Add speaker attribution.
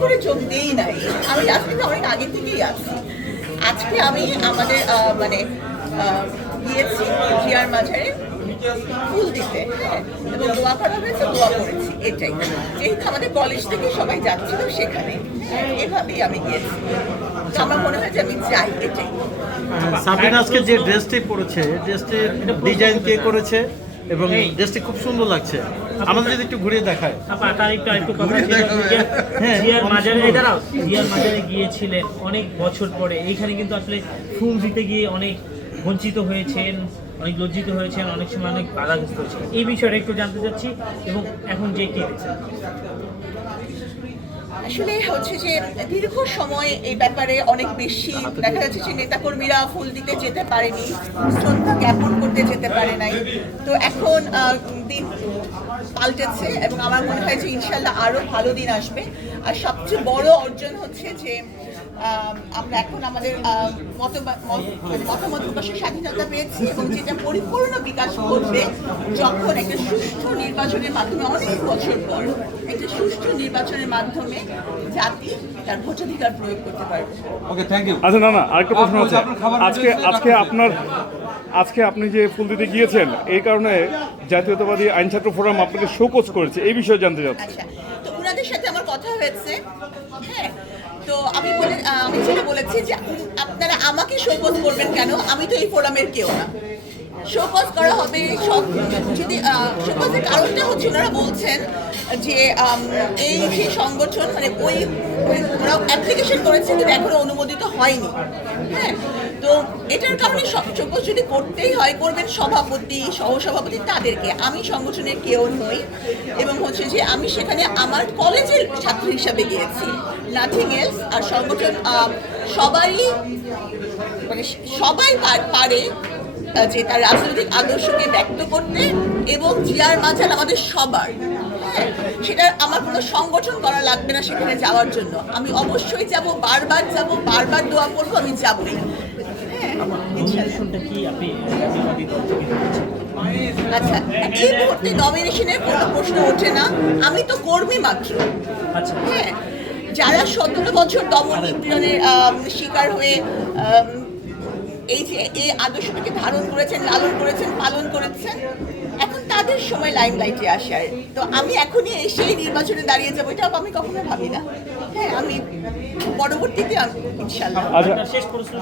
Speaker 1: করে যোগ দেই নাই। আমি রাজনীতি অনেক আগে থেকেই আছি। আজকে আমি আমাদের মানে গিয়েছি জিয়ার মাঝারে ফুল দিতে হ্যাঁ? এবং দোয়া করা হয়েছে দোয়া করেছি এটাই। যেহেতু আমাদের কলেজ থেকে সবাই যাচ্ছিল সেখানে এভাবেই আমি গিয়েছি। আমার মনে হয় যে আমি যাই এটাই।
Speaker 2: সাবিনা আজকে যে ড্রেসটি পরেছে ড্রেসটির ডিজাইন কে করেছে? এবং দেশটি খুব সুন্দর লাগছে। আমাদের যদি একটু ঘুরিয়ে দেখায়। হ্যাঁ,
Speaker 3: জিয়ার মাজারে জিয়ার গিয়েছিলেন অনেক বছর পরে। এইখানে কিন্তু আসলে ফুল দিতে গিয়ে অনেক বঞ্চিত হয়েছেন অনেক লজ্জিত হয়েছেন অনেক সময় অনেক বাধাগ্রস্ত হয়েছেন। এই বিষয়টা একটু জানতে চাচ্ছি এবং এখন যে কে
Speaker 1: আসলে হচ্ছে যে দীর্ঘ সময় এই ব্যাপারে অনেক বেশি দেখা যাচ্ছে যে নেতাকর্মীরা ফুল দিতে যেতে পারেনি, শ্রদ্ধা জ্ঞাপন করতে যেতে পারে নাই। তো এখন দিন পাল্টেছে এবং আমার মনে হয় যে ইনশাল্লাহ আরও ভালো দিন আসবে। আর সবচেয়ে বড় অর্জন হচ্ছে যে আমরা এখন আমাদের মানে মতামত প্রকাশের স্বাধীনতা পেয়েছি এবং যেটা পরিপূর্ণ বিকাশ করবে যখন একটা সুষ্ঠু নির্বাচনের মাধ্যমে অনেক বছর পর একটা সুষ্ঠু নির্বাচনের মাধ্যমে জাতি তার ভোটাধিকার প্রয়োগ করতে পারবে।
Speaker 4: ওকে থ্যাংক ইউ
Speaker 5: আচ্ছা না না আরেকটা প্রশ্ন আছে। আজকে আজকে আপনার আজকে আপনি যে ফুল দিতে গিয়েছেন এই কারণে জাতীয়তাবাদী আইন ছাত্র ফোরাম আপনাকে শোকজ করেছে। এই বিষয়ে জানতে চাচ্ছি।
Speaker 1: আচ্ছা তো ওনাদের সাথে আমার কথা হয়েছে। হ্যাঁ তো আমি বলে আমি যেটা বলেছি যে আপনারা আমাকে শোকজ করবেন কেন? আমি তো এই ফোরামের কেউ না। শোকজ করা হবে। সব যদি শোকজের কারণটা হচ্ছে ওনারা বলছেন যে এই যে সংগঠন মানে ওই ওরা অ্যাপ্লিকেশন করেছে, কিন্তু এখনও অনুমোদিত হয়নি। হ্যাঁ? তো এটার কারণে শোকজ যদি করতেই হয়, করবেন সভাপতি, সহসভাপতি তাদেরকে। আমি সংগঠনের কেউ নই, এবং হচ্ছে যে আমি সেখানে আমার কলেজের ছাত্র হিসাবে গিয়েছি। নাথিং এলস আর সংগঠন সবাই মানে সবাই পারে যে তার রাজনৈতিক আদর্শকে ব্যক্ত করতে এবং জিয়ার মাঝার আমাদের সবার হ্যাঁ, সেটা আমার কোনো সংগঠন করা লাগবে না সেখানে যাওয়ার জন্য। আমি অবশ্যই যাব বারবার যাব বারবার দোয়া করব আমি যাবই। আচ্ছা এই মুহূর্তে নমিনেশনের কোনো প্রশ্ন ওঠে না। আমি তো কর্মী মাত্র।
Speaker 3: আচ্ছা।
Speaker 1: হ্যাঁ যারা সতেরো বছর দমন নিপীড়নের শিকার হয়ে এই যে এই আদর্শটাকে ধারণ করেছেন লালন করেছেন পালন করেছেন এখন তাদের সময় লাইম লাইটে আসার তো আমি এখনই সেই নির্বাচনে দাঁড়িয়ে যাব এটা আমি কখনো ভাবি না। হ্যাঁ আমি পরবর্তীতে আমি- ইনশাল্লাহ।
Speaker 5: আচ্ছা।
Speaker 3: শেষ প্রশ্ন